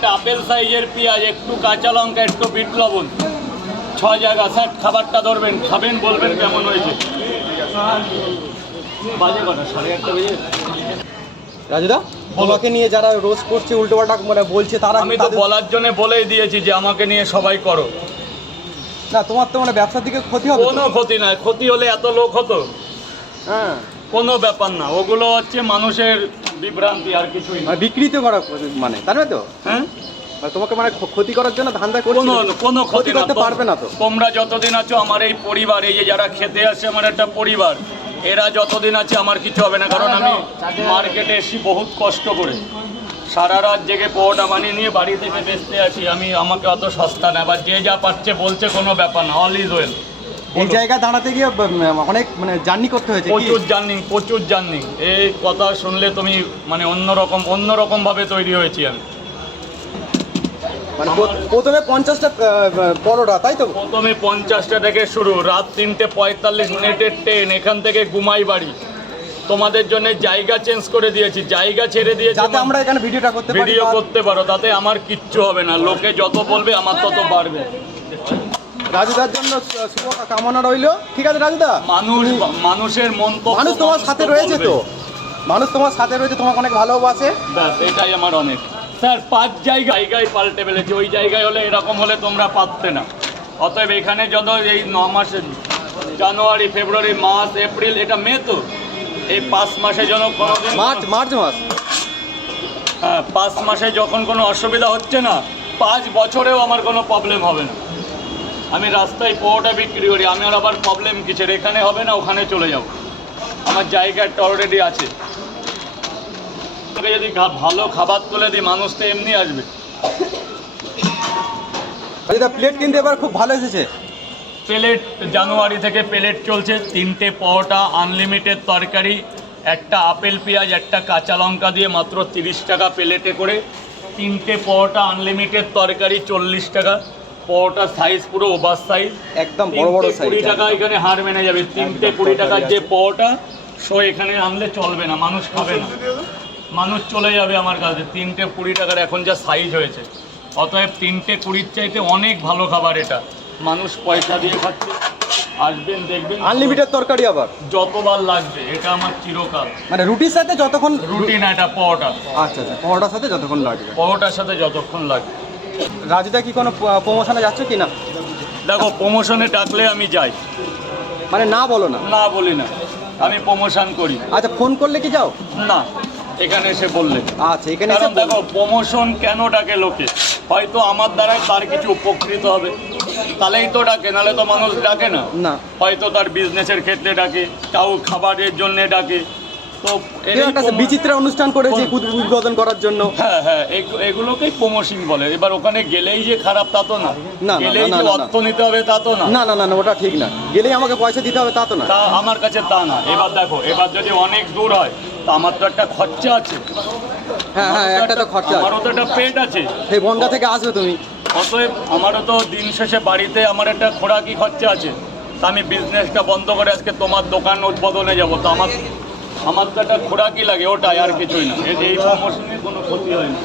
একটা আপেল সাইজের পেঁয়াজ, একটু কাঁচা লঙ্কা, একটু বিট লবণ, 6 জায়গা। স্যার খাবারটা ধরবেন, খাবেন, বলবেন কেমন হয়েছে। বাজে কটা? 8:30 বেজে। রাজুদা, তোমাকে নিয়ে যারা রোজ করছে, উল্টোপাল্টা মানে বলছে, তারা আমি তো বলার জন্য বলেই দিয়েছি যে আমাকে নিয়ে সবাই করো। না, তোমার তো মানে ব্যবসার দিকে ক্ষতি হবে। কোনো ক্ষতি নাই, ক্ষতি হলে এত লোক হতো? হ্যাঁ, কোনো ব্যাপার না, ওগুলো হচ্ছে মানুষের বিভ্রান্তি, আর কিছুই না। বিকৃত করা মানে, তাই না তো? হ্যাঁ, তোমাকে মানে ক্ষতি করার জন্য ধান্দা করছে। কোনো ক্ষতি করতে পারবে না তো। তোমরা যতদিন আছো, আমার এই পরিবার, এই যে যারা খেতে আসে, আমার একটা পরিবার, এরা যতদিন আছে আমার কিছু হবে না। কারণ আমি মার্কেটে এসে বহুত কষ্ট করে সারা রাত জেগে পোহাটা বানিয়ে নিয়ে বাড়ি থেকে বেচতে আসি। আমাকে অত সস্তা না। এবার যে যা পাচ্ছে বলছে, কোনো ব্যাপার না, অল ইজ ওয়েল। এই জায়গায় দাঁড়াতে গিয়ে অনেক মানে জার্নি করতে হয়েছে। প্রচুর জার্নি। এই কথা শুনলে তুমি মানে অন্যরকম ভাবে তৈরি হয়েছি আমি। মানে প্রথমে 50টা পরোটা, তাই তো? প্রথমে 50টা থেকে শুরু, রাত 3:45 ট্রেন, এখান থেকে ঘুমাই বাড়ি। তোমাদের জন্য জায়গা চেঞ্জ করে দিয়েছি, জায়গা ছেড়ে দিয়েছি যাতে আমরা এখানে ভিডিওটা করতে পারো। তাতে আমার কিচ্ছু হবে না, লোকে যত বলবে আমার তত বাড়বে। রাজুদার জন্য শুভ কামনা রইলো। ঠিক আছে রাজুদা, মানুষের মন্তব্য, মানুষ তোমার সাথে রয়েছে তো, মানুষ তোমার সাথে রয়েছে, তোমাকে অনেক ভালোবাসে, ব্যাস এটাই আমার অনেক। স্যার 5 জায়গায় পাল্টে ফেলেছি। ওই জায়গায় হলে এরকম হলে তোমরা পারতে না। অতএব এখানে যত এই 9 মাসে, জানুয়ারি, ফেব্রুয়ারি, মার্চ, এপ্রিল, এটা মে, তো এই 5 মাসে যেন কোনোদিন মার্চ মাস, হ্যাঁ 5 মাসে যখন কোনো অসুবিধা হচ্ছে না, 5 বছরেও আমার কোনো প্রবলেম হবে না। আমি রাস্তায় পোহাটা বিক্রি করি, আমি আর আবার প্রবলেম কিসের? এখানে হবে না, ওখানে চলে যাব, আমার জায়গাটা অলরেডি আছে। যদি ভালো খাবার তুলে দিই, মানুষ তো এমনি আসবে। প্লেট কিন্তু এবার খুব ভালো এসেছে। প্লেট জানুয়ারি থেকে প্লেট চলছে, 3টে পরোটা, আনলিমিটেড তরকারি, একটা আপেল পেঁয়াজ, একটা কাঁচা লঙ্কা দিয়ে মাত্র 30 টাকা প্লেটে করে। 3টে পরোটা, আনলিমিটেড তরকারি, 40 টাকা। পরোটা সাইজ পুরো ওভার সাইজ, একদম বড় সাইজ। 20 টাকা এখানে হার মেনে যাবে। 3টে 20 টাকার যে পরোটা, সো এখানে আনলে চলবে না, মানুষ খাবে না, মানুষ চলে যাবে আমার কাছে। 3টে 20 টাকার এখন যা সাইজ হয়েছে। অতএব 3টে 20 চাইতে অনেক ভালো খাবার এটা, মানুষ পয়সা দিয়ে খাচ্ছে। আসবেন, দেখবেন, আনলিমিটেড তরকারি আবার যতবার লাগবে। এটা আমার চিরকাল। মানে রুটির সাথে যতক্ষণ, রুটি না, এটা পরোটা। আচ্ছা, পরোটার সাথে যতক্ষণ লাগবে, পরোটার সাথে যতক্ষণ লাগবে। রাজুদা কি কোনো প্রমোশনে যাচ্ছ কি না? দেখো, প্রমোশনে ডাকলে আমি যাই, মানে না বলো না? না বলি না, আমি প্রমোশন করি। আচ্ছা, ফোন করলে কি যাও? না, এখানে এসে বললে। আচ্ছা, এখানে কারণ দেখো, প্রমোশন কেন ডাকে লোকে? হয়তো আমার দ্বারা তার কিছু উপকৃত হবে, তাহলেই তো ডাকে, নাহলে তো মানুষ ডাকে না। না, হয়তো তার বিজনেসের ক্ষেত্রে ডাকে, তাও খাবারের জন্য ডাকে। তো একটা বিচিত্র অনুষ্ঠান করেছে উদ্বোধন করার জন্য। হ্যাঁ, এগুলোকেই প্রমোশন বলে। এবার ওখানে গেলেই যে খারাপ তা তো না, গেলেই যে অর্থ নিতে হবে তা তো না। না, ওটা ঠিক না। গেলেই আমাকে পয়সা দিতে হবে তা তো না, তা আমার কাছে তা না। এবার দেখো, এবার যদি অনেক দূর হয়, তা আমার তো একটা খরচা আছে। হ্যাঁ, একটা তো খরচা, আমারও তো একটা পেট আছে। সেই বনগা থেকে আসবে তুমি। অতএব আমারও তো দিন শেষে বাড়িতে আমার একটা খোরাকি খরচা আছে। তা আমি বিজনেসটা বন্ধ করে আজকে তোমার দোকান উদ্বোধনে যাবো, তো আমার তো একটা খোরাকি লাগে, ওটাই, আর কিছুই না। এই প্রমোশনে কোনো ক্ষতি হয় না।